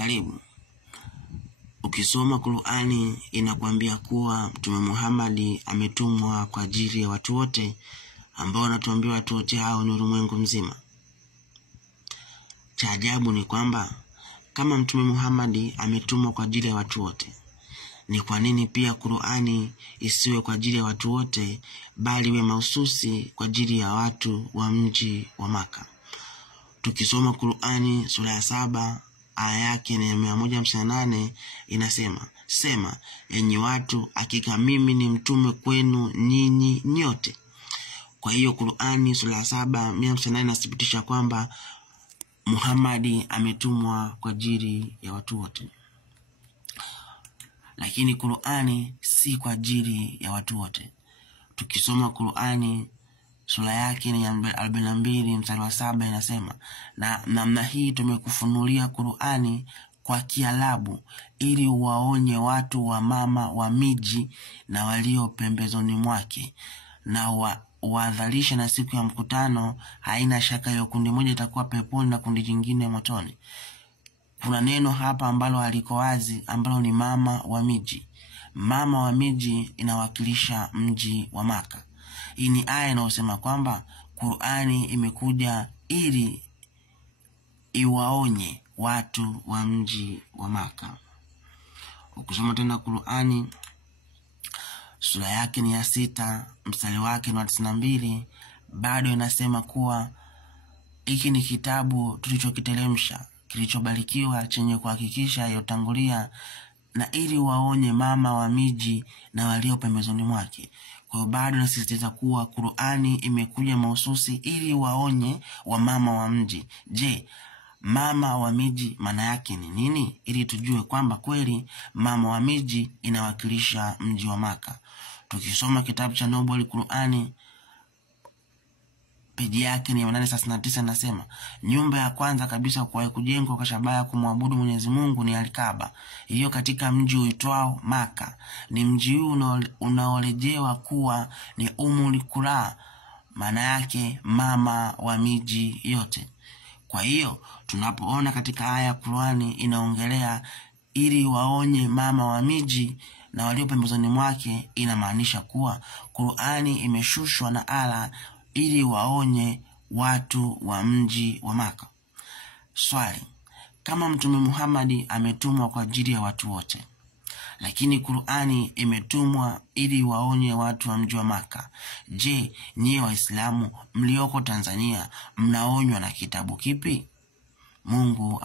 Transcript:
Karibu. Ukisoma Qur'ani inakwambia kuwa Mtume Muhammad ametumwa kwa ajili ya watu wote, ambao wanatuambia watu wote hao ni ulimwengu mzima. Cha ajabu ni kwamba kama Mtume Muhammad ametumwa kwa ajili ya watu wote, ni kwa nini pia Qur'ani isiwe kwa ajili ya watu wote, bali iwe mahususi kwa ajili ya watu wa mji wa Maka? Tukisoma Qur'ani sura ya 7 aya yake ni 158 inasema, sema enyi watu, hakika mimi ni mtume kwenu nyinyi nyote. Kwa hiyo Qur'ani sura ya 7 158 inathibitisha kwamba Muhammad ametumwa kwa ajili ya watu wote. Lakini Qur'ani si kwa ajili ya watu wote. Tukisoma Qur'ani sura yake ni 42 mstari wa 7 inasema, na namna hii tumekufunulia Qur'ani kwa Kiarabu ili waonye watu wa mama wa miji na walio pembezoni mwake, na waadharisha na siku ya mkutano. Haina shaka ya kundi moja itakuwa peponi na kundi jingine motoni. Kuna neno hapa ambalo haliko wazi, ambalo ni mama wa miji. Mama wa miji inawakilisha mji wa Maka. Hii ni aya inayosema kwamba Qur'ani imekuja ili iwaonye watu wa mji wa Maka. Ukisoma tena Qur'ani sura yake ni ya 6 mstari wake ni 92, bado inasema kuwa hiki ni kitabu tulichokiteremsha kilichobarikiwa, chenye kuhakikisha yotangulia, na ili waonye mama wa miji na walio pembezoni mwake. Kwa bado nasisitiza kuwa Qur'ani imekuja mahususi ili waonye wa mama wa mji. Je, mama wa miji maana yake ni nini? Ili tujue kwamba kweli mama wa miji inawakilisha mji wa Maka. Tukisoma kitabu cha Nobel Qur'ani peji yake ni 839 nasema, nyumba ya kwanza kabisa kwa kujengwa kwa shabaha ya kumwabudu Mwenyezi Mungu ni Al-Kaaba, iliyo katika mji uitwao Maka. Ni mji huu unaorejewa kuwa ni Ummul Qura, maana yake mama wa miji yote. Kwa hiyo tunapoona katika aya ya Qur'ani inaongelea ili waonye mama wa miji na walio pembezoni mwake, inamaanisha kuwa Qur'ani imeshushwa na Allah ili waonye watu wa mji wa Maka. Swali: kama Mtume Muhammad ametumwa kwa ajili ya watu wote, lakini Qur'ani imetumwa ili waonye watu wa mji wa Maka, je, nyie Waislamu mlioko Tanzania mnaonywa na kitabu kipi? Mungu